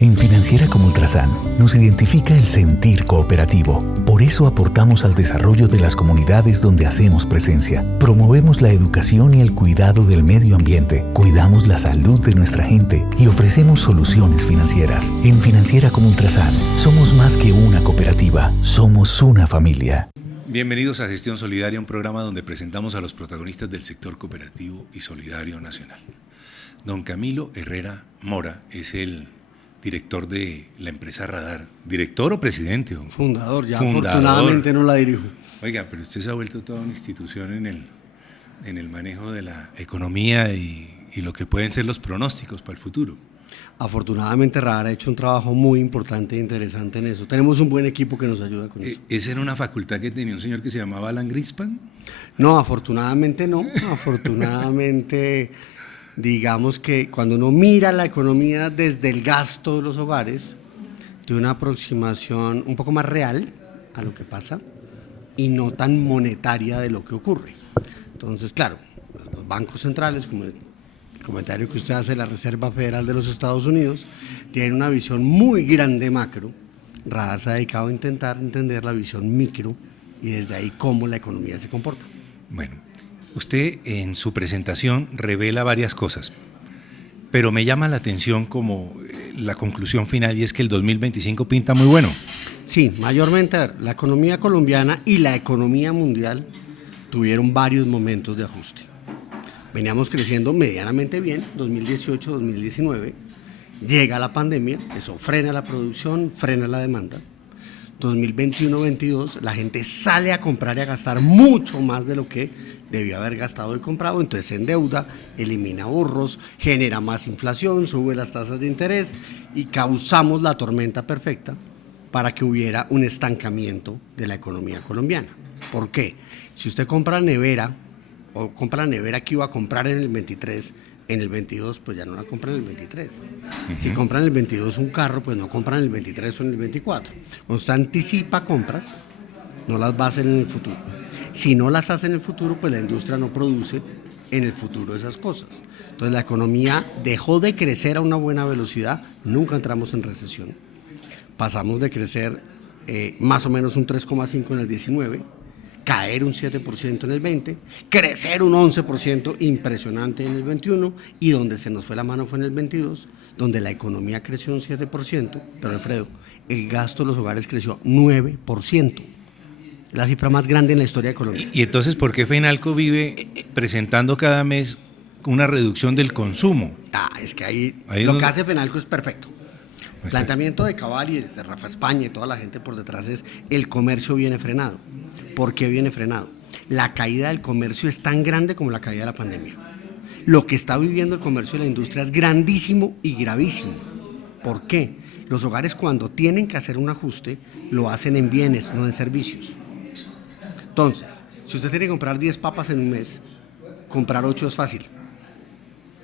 En Financiera como Ultrasan nos identifica el sentir cooperativo. Por eso aportamos al desarrollo de las comunidades donde hacemos presencia. Promovemos la educación y el cuidado del medio ambiente. Cuidamos la salud de nuestra gente y ofrecemos soluciones financieras. En Financiera como Ultrasan somos más que una cooperativa, somos una familia. Bienvenidos a Gestión Solidaria, un programa donde presentamos a los protagonistas del sector cooperativo y solidario nacional. Don Camilo Herrera Mora es el director de la empresa Radar. ¿Director o presidente? Fundador, ya Fundador. Afortunadamente no la dirijo. Oiga, pero usted se ha vuelto toda una institución en el manejo de la economía y lo que pueden ser los pronósticos para el futuro. Afortunadamente Radar ha hecho un trabajo muy importante e interesante en eso. Tenemos un buen equipo que nos ayuda con eso. ¿Esa era una facultad que tenía un señor que se llamaba Alan Greenspan? No, afortunadamente no. Afortunadamente, digamos que cuando uno mira la economía desde el gasto de los hogares, tiene una aproximación un poco más real a lo que pasa y no tan monetaria de lo que ocurre. Entonces, claro, los bancos centrales, como el comentario que usted hace de la Reserva Federal de los Estados Unidos, tienen una visión muy grande macro. Radar se ha dedicado a intentar entender la visión micro y desde ahí cómo la economía se comporta. Bueno, usted en su presentación revela varias cosas, pero me llama la atención como la conclusión final, y es que el 2025 pinta muy bueno. Sí, mayormente, a ver, la economía colombiana y la economía mundial tuvieron varios momentos de ajuste. Veníamos creciendo medianamente bien, 2018-2019, llega la pandemia, eso frena la producción, frena la demanda. 2021-22 la gente sale a comprar y a gastar mucho más de lo que debió haber gastado y comprado, entonces se endeuda, elimina ahorros, genera más inflación, sube las tasas de interés y causamos la tormenta perfecta para que hubiera un estancamiento de la economía colombiana. ¿Por qué? Si usted compra nevera o compra la nevera que iba a comprar en el 23, en el 22 pues ya no la compran en el 23. Si compran en el 22 un carro, pues no compran en el 23 o en el 24. Cuando usted anticipa compras, no las va a hacer en el futuro. Si no las hace en el futuro, pues la industria no produce en el futuro esas cosas. Entonces la economía dejó de crecer a una buena velocidad, nunca entramos en recesión. Pasamos de crecer más o menos un 3,5 en el 19, caer un 7% en el 20, crecer un 11% impresionante en el 21, y donde se nos fue la mano fue en el 22, donde la economía creció un 7%, pero Alfredo, el gasto de los hogares creció 9%, la cifra más grande en la historia de Colombia. ¿Y entonces por qué Fenalco vive presentando cada mes una reducción del consumo? Es que ahí lo que hace Fenalco es perfecto. Pues Planteamiento de Cabal y de Rafa España y toda la gente por detrás es: el comercio viene frenado. ¿Por qué viene frenado? La caída del comercio es tan grande como la caída de la pandemia. Lo que está viviendo el comercio y la industria es grandísimo y gravísimo. ¿Por qué? Los hogares, cuando tienen que hacer un ajuste, lo hacen en bienes, no en servicios. Entonces, si usted tiene que comprar 10 papas en un mes, comprar 8 es fácil.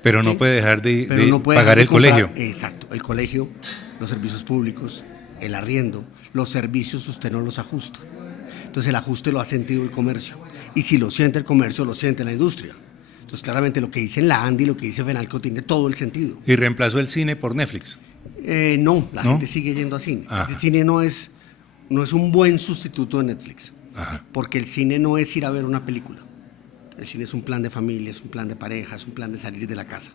Pero ¿Sí? no puede dejar de no puede pagar dejar de el comprar, colegio. Exacto, el colegio, los servicios públicos, el arriendo, los servicios usted no los ajusta. Entonces el ajuste lo ha sentido el comercio. Y si lo siente el comercio, lo siente la industria. Entonces claramente lo que dice en la ANDI y lo que dice Fenalco tiene todo el sentido. ¿Y reemplazó el cine por Netflix? No, la gente sigue yendo a cine. Ajá. El cine no es un buen sustituto de Netflix. Ajá. Porque el cine no es ir a ver una película. El cine es un plan de familia, es un plan de pareja, es un plan de salir de la casa.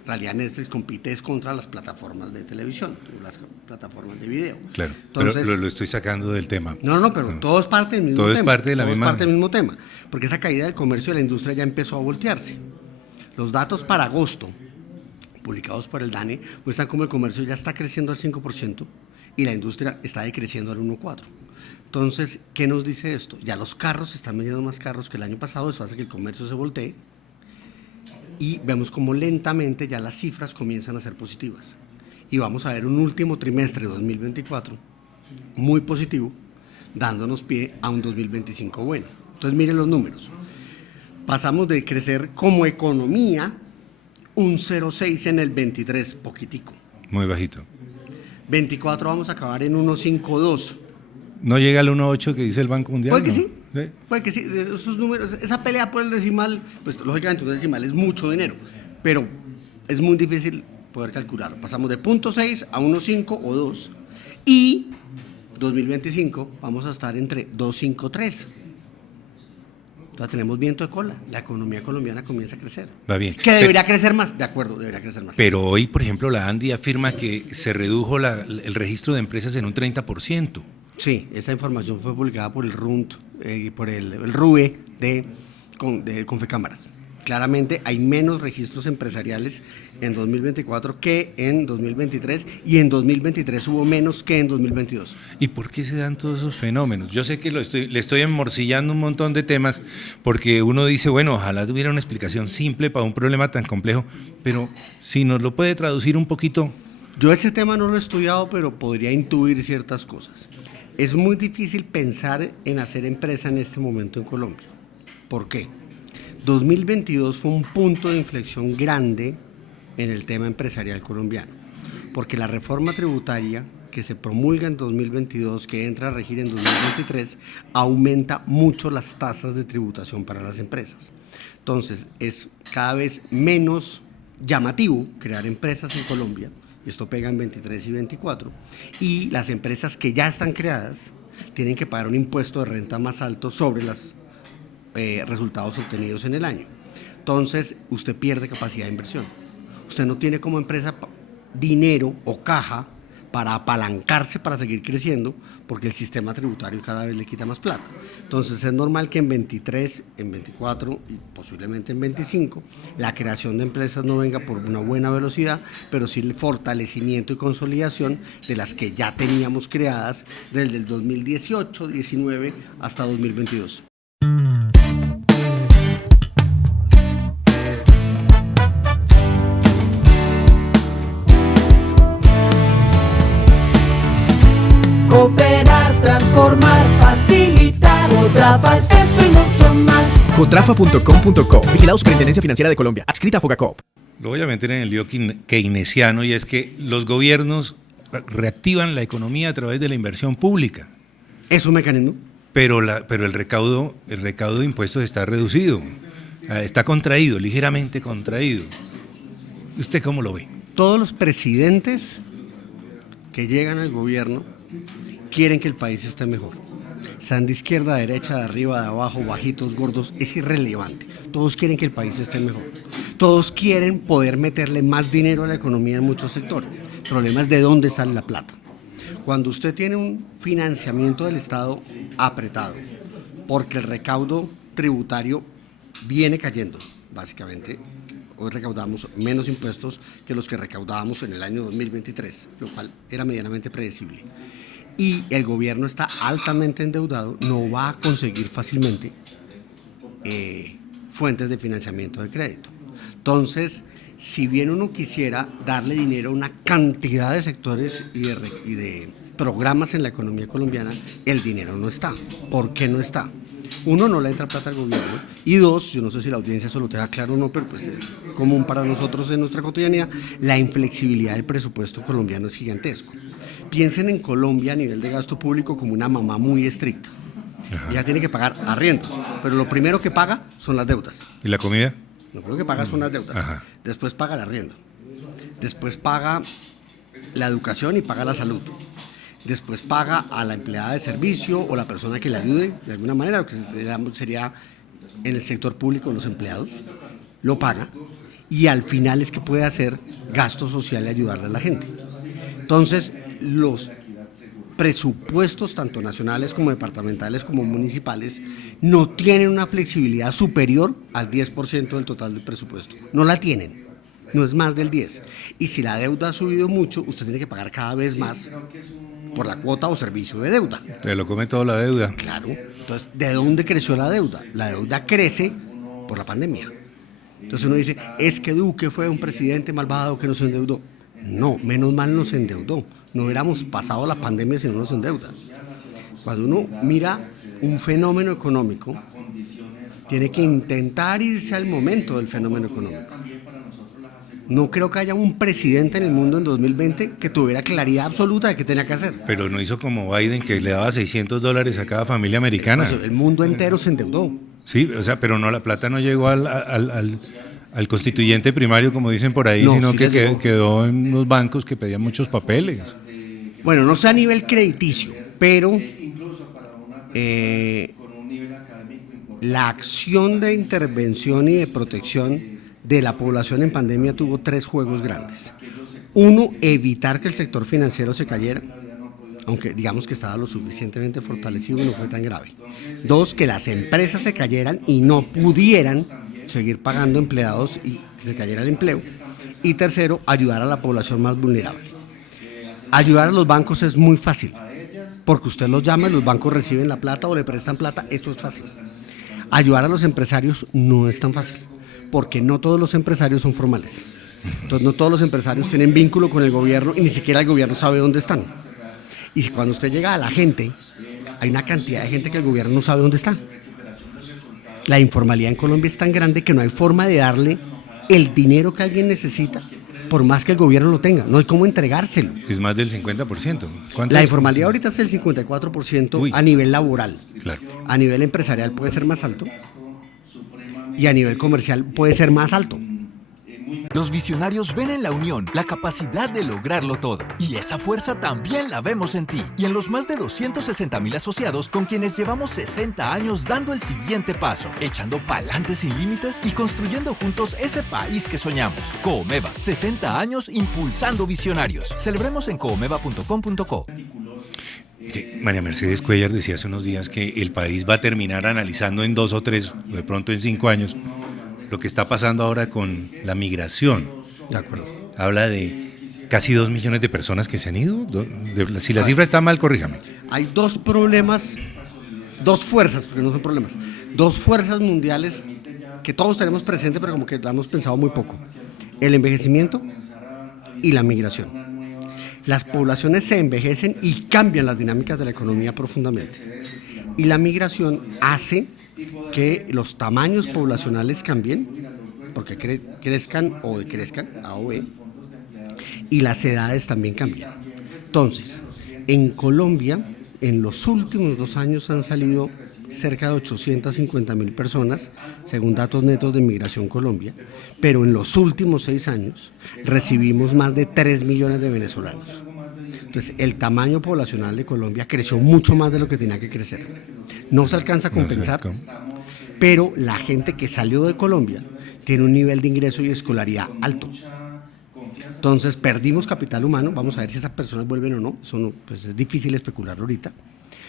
En realidad Netflix compite contra las plataformas de televisión, las plataformas de video. Claro, entonces, pero lo estoy sacando del tema. No, pero todo es parte del mismo tema. Todo es parte de la misma. Todo es parte del mismo tema, porque esa caída del comercio y de la industria ya empezó a voltearse. Los datos para agosto, publicados por el DANE, muestran cómo el comercio ya está creciendo al 5% y la industria está decreciendo al 1,4%. Entonces, ¿qué nos dice esto? Ya los carros están vendiendo más carros que el año pasado, eso hace que el comercio se voltee, y vemos como lentamente ya las cifras comienzan a ser positivas. Y vamos a ver un último trimestre de 2024 muy positivo, dándonos pie a un 2025 bueno. Entonces, miren los números. Pasamos de crecer como economía un 0,6 en el 23, poquitico. Muy bajito. 24 vamos a acabar en 1,52. ¿No llega al 1,8 que dice el Banco Mundial? Puede que ¿no? sí. Puede que sí, esos números, esa pelea por el decimal, pues lógicamente un decimal es mucho dinero, pero es muy difícil poder calcularlo. Pasamos de 0.6 a 1.5 o 2 y 2025 vamos a estar entre 2.53. Entonces tenemos viento de cola, la economía colombiana comienza a crecer. Va bien. Que debería crecer más, de acuerdo, debería crecer más. Pero hoy, por ejemplo, la ANDI afirma que se redujo el registro de empresas en un 30%. Sí, esa información fue publicada por el RUNT y por el RUE de Confecámaras. Claramente hay menos registros empresariales en 2024 que en 2023 y en 2023 hubo menos que en 2022. ¿Y por qué se dan todos esos fenómenos? Yo sé que le estoy enmorcillando un montón de temas porque uno dice, bueno, ojalá tuviera una explicación simple para un problema tan complejo, pero si nos lo puede traducir un poquito. Yo ese tema no lo he estudiado, pero podría intuir ciertas cosas. Es muy difícil pensar en hacer empresa en este momento en Colombia. ¿Por qué? 2022 fue un punto de inflexión grande en el tema empresarial colombiano, porque la reforma tributaria que se promulga en 2022, que entra a regir en 2023, aumenta mucho las tasas de tributación para las empresas. Entonces, es cada vez menos llamativo crear empresas en Colombia, esto pega en 23 y 24, y las empresas que ya están creadas tienen que pagar un impuesto de renta más alto sobre los resultados obtenidos en el año. Entonces, usted pierde capacidad de inversión. Usted no tiene como empresa dinero o caja para apalancarse para seguir creciendo, porque el sistema tributario cada vez le quita más plata. Entonces es normal que en 23, en 24 y posiblemente en 25 la creación de empresas no venga por una buena velocidad, pero sí el fortalecimiento y consolidación de las que ya teníamos creadas desde el 2018, 19 hasta 2022. Cooperar, transformar, facilitar, Cotrafa es eso y mucho más. Cotrafa.com.co, vigilado Superintendencia Financiera de Colombia, adscrita a Fogacop. Lo voy a meter en el lío keynesiano, y es que los gobiernos reactivan la economía a través de la inversión pública. ¿Es un mecanismo? Pero el recaudo de impuestos está reducido, está contraído, ligeramente contraído. ¿Usted cómo lo ve? Todos los presidentes que llegan al gobierno quieren que el país esté mejor. Sean de izquierda, de derecha, de arriba, de abajo, bajitos, gordos, es irrelevante. Todos quieren que el país esté mejor. Todos quieren poder meterle más dinero a la economía en muchos sectores. El problema es de dónde sale la plata. Cuando usted tiene un financiamiento del Estado apretado, porque el recaudo tributario viene cayendo, básicamente, hoy recaudamos menos impuestos que los que recaudábamos en el año 2023, lo cual era medianamente predecible. Y el gobierno está altamente endeudado, no va a conseguir fácilmente fuentes de financiamiento de crédito. Entonces, si bien uno quisiera darle dinero a una cantidad de sectores y de programas en la economía colombiana, el dinero no está. ¿Por qué no está? Uno, no le entra plata al gobierno, y dos, yo no sé si la audiencia eso lo tenga claro o no, pero pues es común para nosotros en nuestra cotidianidad, la inflexibilidad del presupuesto colombiano es gigantesco. Piensen en Colombia a nivel de gasto público como una mamá muy estricta. Ajá. Ella tiene que pagar arriendo, pero lo primero que paga son las deudas. ¿Y la comida? Lo primero que paga son las deudas. Ajá. Después paga el arriendo. Después paga la educación y paga la salud. Después paga a la empleada de servicio o la persona que le ayude de alguna manera, lo que sería en el sector público los empleados, lo paga, y al final es que puede hacer gasto social y ayudarle a la gente. Entonces, los presupuestos, tanto nacionales como departamentales como municipales, no tienen una flexibilidad superior al 10% del total del presupuesto. No la tienen, no es más del 10%. Y si la deuda ha subido mucho, usted tiene que pagar cada vez más por la cuota o servicio de deuda. ¿Te lo come toda la deuda? Claro. Entonces, ¿de dónde creció la deuda? La deuda crece por la pandemia. Entonces uno dice, es que Duque fue un presidente malvado que nos endeudó. No, menos mal nos endeudó. No hubiéramos pasado la pandemia si no nos endeuda. Cuando uno mira un fenómeno económico, tiene que intentar irse al momento del fenómeno económico. No creo que haya un presidente en el mundo en 2020 que tuviera claridad absoluta de qué tenía que hacer. Pero no hizo como Biden, que le daba $600 a cada familia americana. Pues el mundo entero se endeudó. Sí, o sea, pero no, la plata no llegó al al constituyente primario, como dicen por ahí, No, sino sí que les llegó. quedó en unos bancos que pedían muchos papeles. Bueno, no sé a nivel crediticio, pero la acción de intervención y de protección de la población en pandemia tuvo 3 juegos grandes. Uno, evitar que el sector financiero se cayera, aunque digamos que estaba lo suficientemente fortalecido y no fue tan grave. 2, que las empresas se cayeran y no pudieran seguir pagando empleados y que se cayera el empleo. Y tercero, ayudar a la población más vulnerable. Ayudar a los bancos es muy fácil, porque usted los llama y los bancos reciben la plata o le prestan plata, eso es fácil. Ayudar a los empresarios no es tan fácil, porque no todos los empresarios son formales. Entonces no todos los empresarios tienen vínculo con el gobierno y ni siquiera el gobierno sabe dónde están. Y cuando usted llega a la gente, hay una cantidad de gente que el gobierno no sabe dónde está. La informalidad en Colombia es tan grande que no hay forma de darle el dinero que alguien necesita, por más que el gobierno lo tenga. No hay cómo entregárselo. Es más del 50%. ¿Cuánto La es? informalidad ahorita es el 54% Uy. a nivel laboral. Claro. A nivel empresarial puede ser más alto y a nivel comercial puede ser más alto. Los visionarios ven en la unión la capacidad de lograrlo todo. Y esa fuerza también la vemos en ti. Y en los más de 260,000 asociados con quienes llevamos 60 años dando el siguiente paso, echando pa'lante sin límites y construyendo juntos ese país que soñamos. Coomeva, 60 años impulsando visionarios. Celebremos en coomeva.com.co. María Mercedes Cuellar decía hace unos días que el país va a terminar analizando en 2 o 3, o de pronto en 5 años, lo que está pasando ahora con la migración. De acuerdo. Habla de casi 2 millones de personas que se han ido. Si la cifra está mal, corríjame. Hay 2 problemas, 2 fuerzas, porque no son problemas, 2 fuerzas mundiales que todos tenemos presente, pero como que la hemos pensado muy poco. El envejecimiento y la migración. Las poblaciones se envejecen y cambian las dinámicas de la economía profundamente. Y la migración hace que los tamaños poblacionales cambien, porque crezcan o decrezcan, A o B, y las edades también cambian. Entonces, en Colombia, en los últimos 2 años han salido cerca de 850,000 personas, según datos netos de Migración Colombia, pero en los últimos 6 años recibimos más de 3 millones de venezolanos. Entonces, el tamaño poblacional de Colombia creció mucho más de lo que tenía que crecer. No se alcanza a compensar, pero la gente que salió de Colombia tiene un nivel de ingreso y escolaridad alto. Entonces, perdimos capital humano, vamos a ver si esas personas vuelven o no, eso no, pues es difícil especularlo ahorita,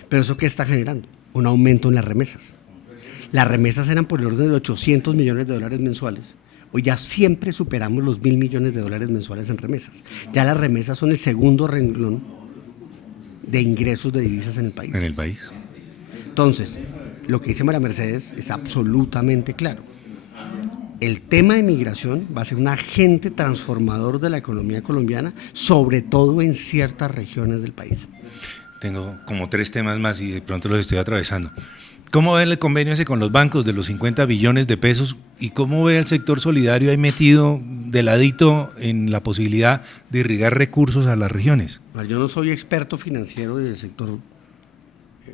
pero ¿eso qué está generando? Un aumento en las remesas. Las remesas eran por el orden de 800 millones de dólares mensuales. Hoy ya siempre superamos los 1.000 millones de dólares mensuales en remesas. Ya las remesas son el segundo renglón de ingresos de divisas en el país. En el país. Entonces, lo que dice María Mercedes es absolutamente claro. El tema de migración va a ser un agente transformador de la economía colombiana, sobre todo en ciertas regiones del país. Tengo como 3 temas más y de pronto los estoy atravesando. ¿Cómo ve el convenio ese con los bancos de los 50 billones de pesos? ¿Y cómo ve el sector solidario ahí metido de ladito en la posibilidad de irrigar recursos a las regiones? Yo no soy experto financiero del sector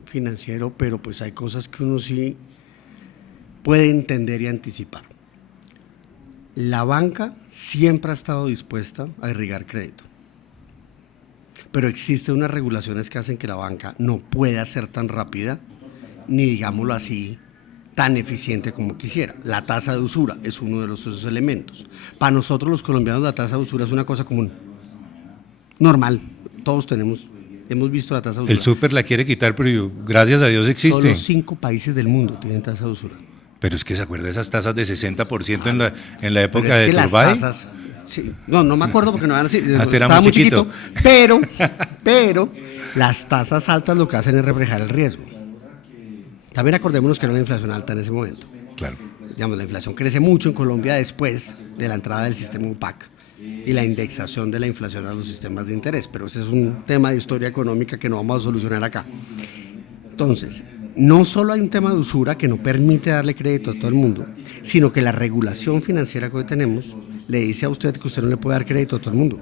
financiero, pero pues hay cosas que uno sí puede entender y anticipar. La banca siempre ha estado dispuesta a irrigar crédito, pero existen unas regulaciones que hacen que la banca no pueda ser tan rápida, ni digámoslo así, tan eficiente como quisiera. La tasa de usura es uno de esos elementos. Para nosotros los colombianos la tasa de usura es una cosa común, normal, todos hemos visto la tasa de usura. El súper la quiere quitar, pero gracias a Dios existe. Solo 5 países del mundo tienen tasa de usura. Pero es que se acuerda de esas tasas de 60% en la época Pero es de que Turbay. las tasas, sí, no me acuerdo porque no eran así, Era muy chiquito. pero las tasas altas lo que hacen es reflejar el riesgo. También acordémonos que era una inflación alta en ese momento. Claro. Digamos, la inflación crece mucho en Colombia después de la entrada del sistema UPAC y la indexación de la inflación a los sistemas de interés, pero ese es un tema de historia económica que no vamos a solucionar acá. Entonces, no solo hay un tema de usura que no permite darle crédito a todo el mundo, sino que la regulación financiera que hoy tenemos le dice a usted que usted no le puede dar crédito a todo el mundo.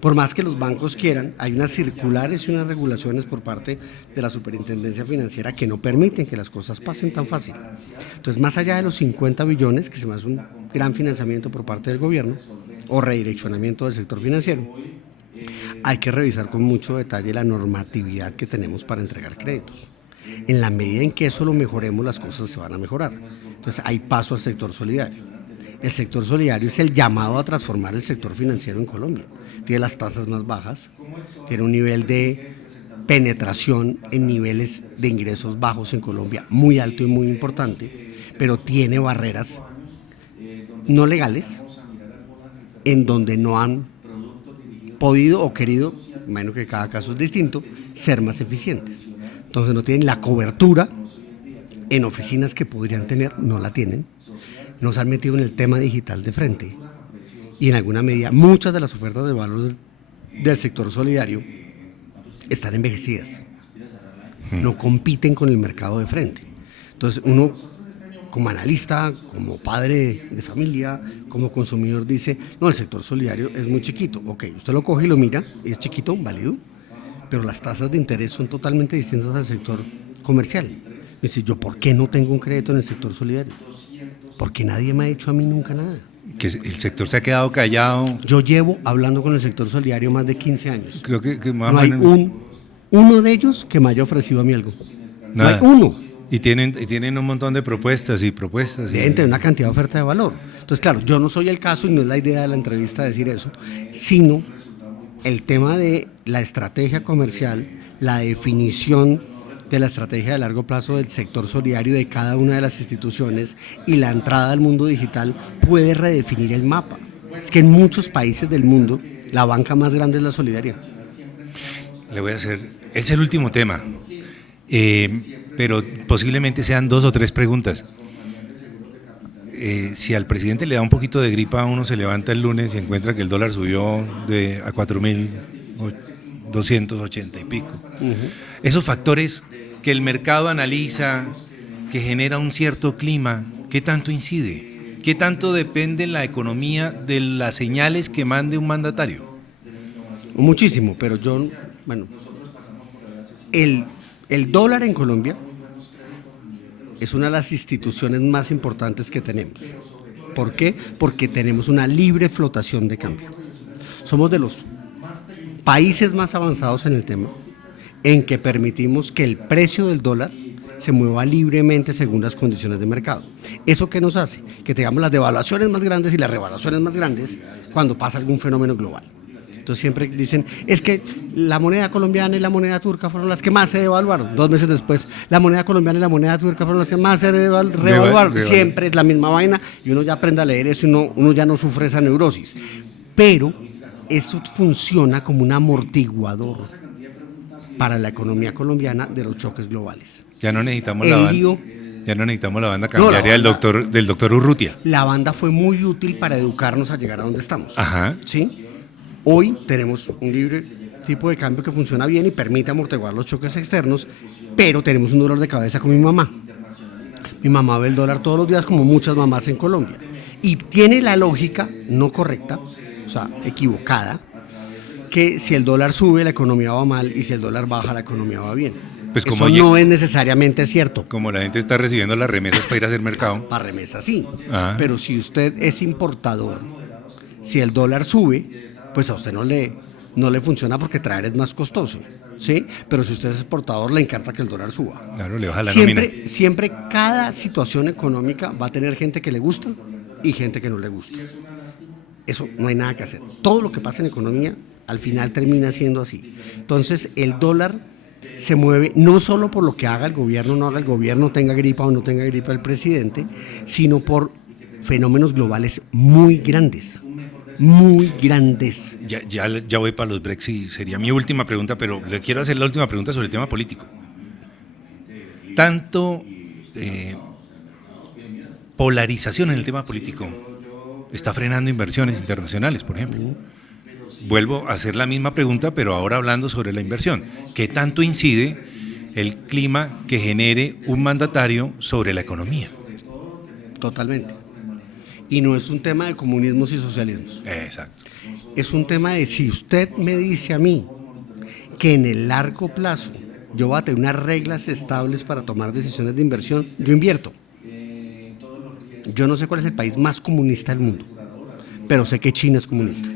Por más que los bancos quieran, hay unas circulares y unas regulaciones por parte de la Superintendencia Financiera que no permiten que las cosas pasen tan fácil. Entonces, más allá de los 50 billones, que se me hace un gran financiamiento por parte del gobierno, o redireccionamiento del sector financiero, hay que revisar con mucho detalle la normatividad que tenemos para entregar créditos. En la medida en que eso lo mejoremos, las cosas se van a mejorar. Entonces, hay paso al sector solidario. El sector solidario es el llamado a transformar el sector financiero en Colombia. Tiene las tasas más bajas, tiene un nivel de penetración en niveles de ingresos bajos en Colombia muy alto y muy importante, pero tiene barreras no legales en donde no han podido o querido, imagino que cada caso es distinto, ser más eficientes. Entonces no tienen la cobertura en oficinas que podrían tener, no la tienen. No se han metido en el tema digital de frente y en alguna medida muchas de las ofertas de valor del sector solidario están envejecidas, no compiten con el mercado de frente. Entonces uno como analista, como padre de familia, como consumidor dice, no, el sector solidario es muy chiquito. Ok, usted lo coge y lo mira, es chiquito, válido, pero las tasas de interés son totalmente distintas al sector comercial. Es decir, ¿yo por qué no tengo un crédito en el sector solidario? Porque nadie me ha hecho a mí nunca nada. Que el sector se ha quedado callado. Yo llevo hablando con el sector solidario más de 15 años. Creo que más no hay uno de ellos que me haya ofrecido a mí algo. Nada. No hay uno. Y tienen un montón de propuestas. Deben tener una cantidad de oferta de valor. Entonces, claro, yo no soy el caso y no es la idea de la entrevista decir eso, sino el tema de la estrategia comercial, la definición de la estrategia de largo plazo del sector solidario de cada una de las instituciones y la entrada al mundo digital puede redefinir el mapa. Es que en muchos países del mundo la banca más grande es la solidaria. Le voy a hacer, es el último tema, pero posiblemente sean 2 o 3 preguntas. Si al presidente le da un poquito de gripa, uno se levanta el lunes y encuentra que el dólar subió a 4.280 y pico. Esos factores que el mercado analiza, que genera un cierto clima, ¿qué tanto incide? ¿Qué tanto depende la economía de las señales que mande un mandatario? Muchísimo, pero el dólar en Colombia es una de las instituciones más importantes que tenemos. ¿Por qué? Porque tenemos una libre flotación de cambio. Somos de los países más avanzados en el tema, en que permitimos que el precio del dólar se mueva libremente según las condiciones de mercado. ¿Eso qué nos hace? Que tengamos las devaluaciones más grandes y las revaluaciones más grandes cuando pasa algún fenómeno global. Entonces siempre dicen, es que la moneda colombiana y la moneda turca fueron las que más se devaluaron. 2 meses después, la moneda colombiana y la moneda turca fueron las que más se revaluaron. Siempre es la misma vaina y uno ya aprende a leer eso y uno ya no sufre esa neurosis. Pero eso funciona como un amortiguador para la economía colombiana de los choques globales. Ya no necesitamos la banda cambiaria del doctor Urrutia. La banda fue muy útil para educarnos a llegar a donde estamos. Ajá. ¿Sí? Hoy tenemos un libre tipo de cambio que funciona bien y permite amortiguar los choques externos, pero tenemos un dolor de cabeza con mi mamá. Mi mamá ve el dólar todos los días como muchas mamás en Colombia. Y tiene la lógica no correcta, o sea, equivocada, que si el dólar sube la economía va mal y si el dólar baja la economía va bien. Pues eso no es necesariamente cierto. Como la gente está recibiendo las remesas para ir a hacer mercado. Para remesas sí, pero si usted es importador, si el dólar sube, pues a usted no le funciona porque traer es más costoso, ¿sí? Pero si usted es exportador, le encanta que el dólar suba. Claro, le baja la nómina. Siempre cada situación económica va a tener gente que le gusta y gente que no le gusta. Eso no hay nada que hacer. Todo lo que pasa en economía al final termina siendo así. Entonces el dólar se mueve no solo por lo que haga el gobierno, no haga el gobierno, tenga gripa o no tenga gripa el presidente, sino por fenómenos globales muy grandes. Muy grandes. Ya voy para los Brexit, sería mi última pregunta, pero le quiero hacer la última pregunta sobre el tema político. Tanto polarización en el tema político está frenando inversiones internacionales, por ejemplo. Vuelvo a hacer la misma pregunta, pero ahora hablando sobre la inversión. ¿Qué tanto incide el clima que genere un mandatario sobre la economía? Totalmente. Y no es un tema de comunismos y socialismos. Exacto. Es un tema de si usted me dice a mí que en el largo plazo yo voy a tener unas reglas estables para tomar decisiones de inversión, yo invierto. Yo no sé cuál es el país más comunista del mundo, pero sé que China es comunista.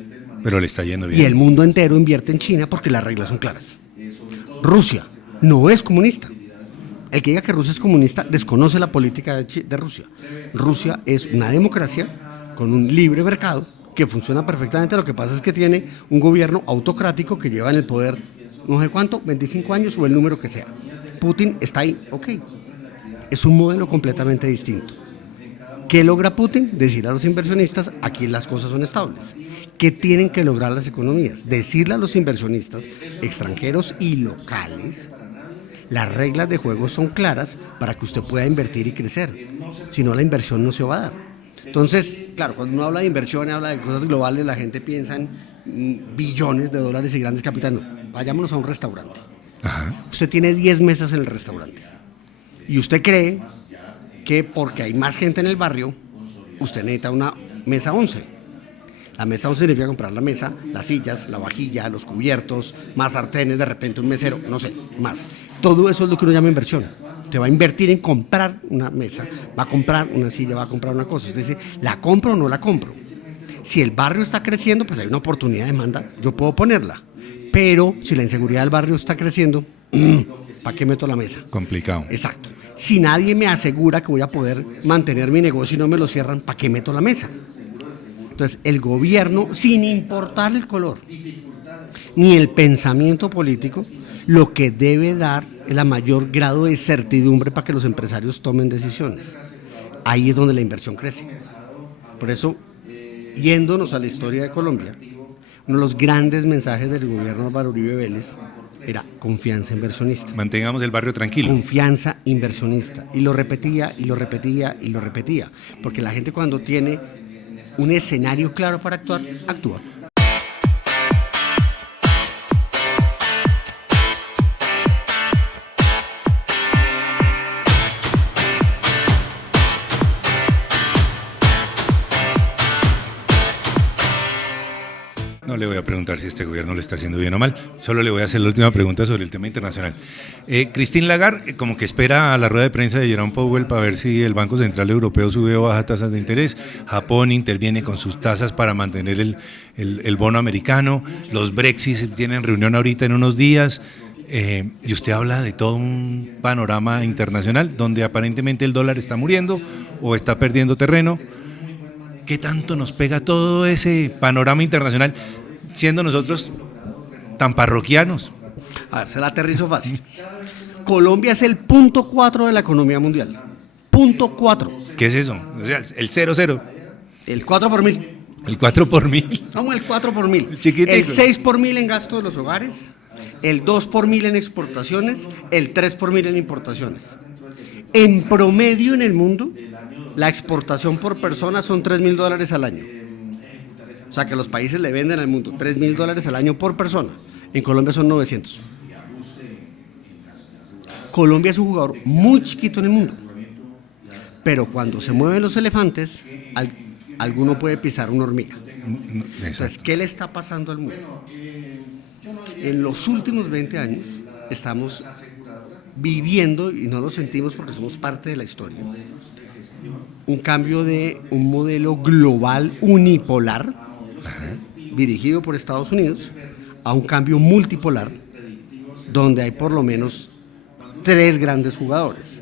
Pero le está yendo bien. Y el mundo entero invierte en China porque las reglas son claras. Rusia no es comunista. El que diga que Rusia es comunista desconoce la política de Rusia. Rusia es una democracia con un libre mercado que funciona perfectamente. Lo que pasa es que tiene un gobierno autocrático que lleva en el poder no sé cuánto, 25 años o el número que sea. Putin está ahí, ok. Es un modelo completamente distinto. ¿Qué logra Putin? Decir a los inversionistas, aquí las cosas son estables. ¿Qué tienen que lograr las economías? Decirle a los inversionistas extranjeros y locales, las reglas de juego son claras para que usted pueda invertir y crecer. Si no, la inversión no se va a dar. Entonces, claro, cuando uno habla de inversión, habla de cosas globales, la gente piensa en billones de dólares y grandes capitales. No, vayámonos a un restaurante. Ajá. Usted tiene 10 mesas en el restaurante y usted cree que porque hay más gente en el barrio, usted necesita una mesa 11. La mesa 11 significa comprar la mesa, las sillas, la vajilla, los cubiertos, más sartenes, de repente un mesero, no sé, más. Todo eso es lo que uno llama inversión. Usted va a invertir en comprar una mesa, va a comprar una silla, va a comprar una cosa. Usted dice, ¿la compro o no la compro? Si el barrio está creciendo, pues hay una oportunidad de demanda, yo puedo ponerla. Pero si la inseguridad del barrio está creciendo, ¿para qué meto la mesa? Complicado. Exacto. Si nadie me asegura que voy a poder mantener mi negocio y no me lo cierran, ¿para qué meto la mesa? Entonces, el gobierno, sin importar el color, ni el pensamiento político, lo que debe dar es el mayor grado de certidumbre para que los empresarios tomen decisiones. Ahí es donde la inversión crece. Por eso, yéndonos a la historia de Colombia, uno de los grandes mensajes del gobierno de Álvaro Uribe Vélez era confianza inversionista. Mantengamos el barrio tranquilo. Confianza inversionista. Y lo repetía, y lo repetía, y lo repetía. Porque la gente cuando tiene un escenario claro para actuar, actúa. No le voy a preguntar si este gobierno lo está haciendo bien o mal, solo le voy a hacer la última pregunta sobre el tema internacional. Christine Lagarde como que espera a la rueda de prensa de Jerome Powell para ver si el Banco Central Europeo sube o baja tasas de interés. Japón interviene con sus tasas para mantener el bono americano. Los Brexit tienen reunión ahorita en unos días. Y usted habla de todo un panorama internacional donde aparentemente el dólar está muriendo o está perdiendo terreno. ¿Qué tanto nos pega todo ese panorama internacional siendo nosotros tan parroquianos? A ver, se la aterrizo fácil. Colombia es el punto 4 de la economía mundial. Punto 4. ¿Qué es eso? O sea, el 0,0. El 4 por mil. El 4 por mil. Somos el 4 por mil. Chiquitico. El 6 por mil en gasto de los hogares, el 2 por mil en exportaciones, el 3 por mil en importaciones. En promedio en el mundo, la exportación por persona son $3.000 al año. O sea que los países le venden al mundo $3.000 al año por persona. En Colombia son 900. Colombia es un jugador muy chiquito en el mundo. Pero cuando se mueven los elefantes, alguno puede pisar una hormiga. Entonces, ¿qué le está pasando al mundo? En los últimos 20 años estamos viviendo, y no lo sentimos porque somos parte de la historia, un cambio de un modelo global unipolar dirigido por Estados Unidos a un cambio multipolar donde hay por lo menos 3 grandes jugadores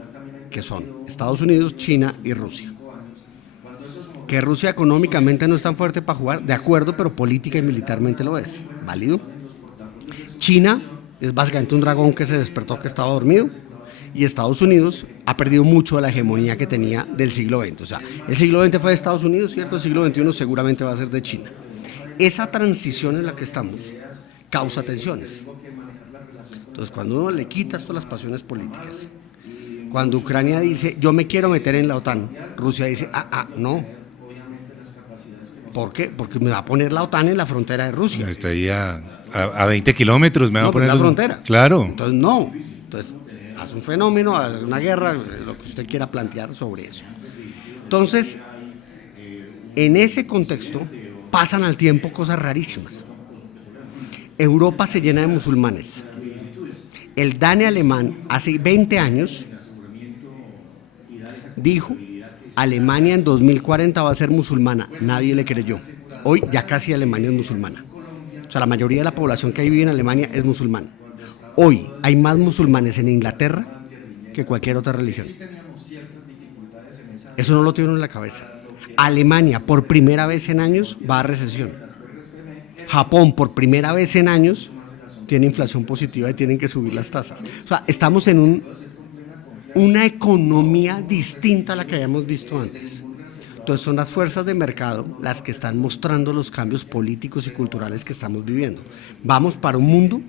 que son Estados Unidos, China y Rusia. Que Rusia económicamente no es tan fuerte para jugar, de acuerdo, pero política y militarmente lo es, válido. China es básicamente un dragón que se despertó que estaba dormido. Y Estados Unidos ha perdido mucho de la hegemonía que tenía del siglo XX. O sea, el siglo XX fue de Estados Unidos, ¿cierto? El siglo XXI seguramente va a ser de China. Esa transición en la que estamos causa tensiones. Entonces, cuando uno le quita todas las pasiones políticas, cuando Ucrania dice, yo me quiero meter en la OTAN, Rusia dice, no. ¿Por qué? Porque me va a poner la OTAN en la frontera de Rusia. Está ahí a 20 kilómetros. Me va a poner la frontera. Claro. Entonces, no. Entonces, hace un fenómeno, hace una guerra, lo que usted quiera plantear sobre eso. Entonces, En ese contexto pasan al tiempo cosas rarísimas. Europa se llena de musulmanes. El DANE alemán hace 20 años dijo: Alemania en 2040 va a ser musulmana. Nadie le creyó. Hoy ya casi Alemania es musulmana. O sea, la mayoría de la población que vive en Alemania es musulmana. Hoy hay más musulmanes en Inglaterra que cualquier otra religión. Eso no lo tienen en la cabeza. Alemania, por primera vez en años, va a recesión. Japón, por primera vez en años, tiene inflación positiva y tienen que subir las tasas. O sea, estamos en una economía distinta a la que habíamos visto antes. Entonces son las fuerzas de mercado las que están mostrando los cambios políticos y culturales que estamos viviendo. Vamos para un mundo,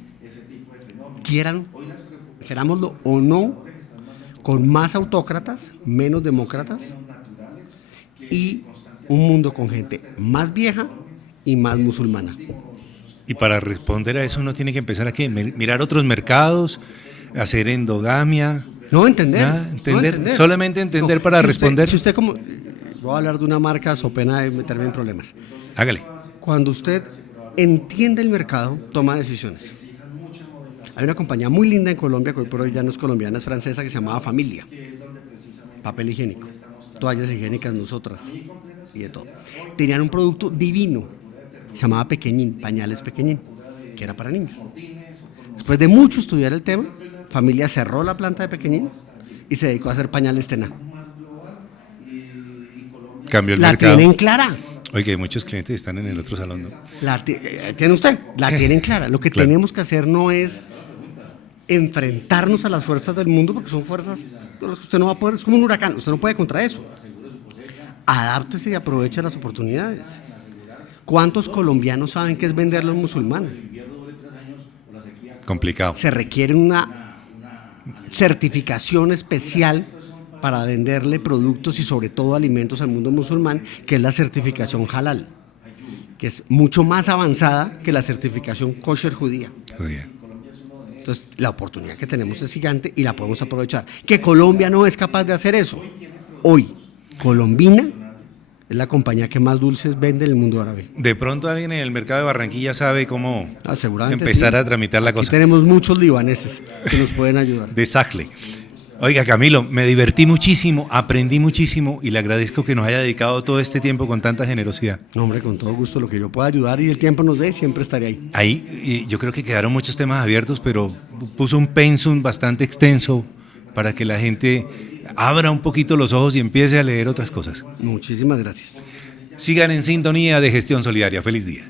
querámoslo o no, con más autócratas, menos demócratas, y un mundo con gente más vieja y más musulmana. Y para responder a eso uno tiene que empezar a ¿qué? Mirar otros mercados, hacer endogamia. No, entender. Nada, entender, no entender. solamente entender para responder. Si usted como... Voy a hablar de una marca, so pena de meterme en problemas. Hágale. Cuando usted entiende el mercado, toma decisiones. Hay una compañía muy linda en Colombia, que hoy por hoy ya no es colombiana, es francesa, que se llamaba Familia. Papel higiénico, toallas higiénicas nosotras y de todo. Tenían un producto divino, se llamaba Pequeñín, pañales Pequeñín, que era para niños. Después de mucho estudiar el tema, Familia cerró la planta de Pequeñín y se dedicó a hacer pañales Tena. Cambió el La mercado. tienen clara. Oye, muchos clientes están en el otro salón, ¿no? ¿Tiene usted? La tienen clara. Lo que Claro. tenemos que hacer no es enfrentarnos a las fuerzas del mundo, porque son fuerzas con las que usted no va a poder, es como un huracán, usted no puede contra eso. Adáptese y aproveche las oportunidades. ¿Cuántos colombianos saben qué es venderle a un musulmán? Complicado. Se requiere una certificación especial para venderle productos y sobre todo alimentos al mundo musulmán, que es la certificación halal, que es mucho más avanzada que la certificación kosher judía. Oye, Entonces, la oportunidad que tenemos es gigante y la podemos aprovechar. Que Colombia no es capaz de hacer eso. Hoy, Colombina es la compañía que más dulces vende en el mundo árabe. de pronto alguien en el mercado de Barranquilla sabe cómo Seguramente empezar sí. a tramitar la Aquí cosa. tenemos muchos libaneses que nos pueden ayudar. De Sacle. Oiga, Camilo, me divertí muchísimo, aprendí muchísimo y le agradezco que nos haya dedicado todo este tiempo con tanta generosidad. No, hombre, con todo gusto, lo que yo pueda ayudar y el tiempo nos dé, siempre estaré ahí. Ahí yo creo que quedaron muchos temas abiertos, pero puso un pensum bastante extenso para que la gente abra un poquito los ojos y empiece a leer otras cosas. Muchísimas gracias. Sigan en sintonía de Gestión Solidaria. Feliz día.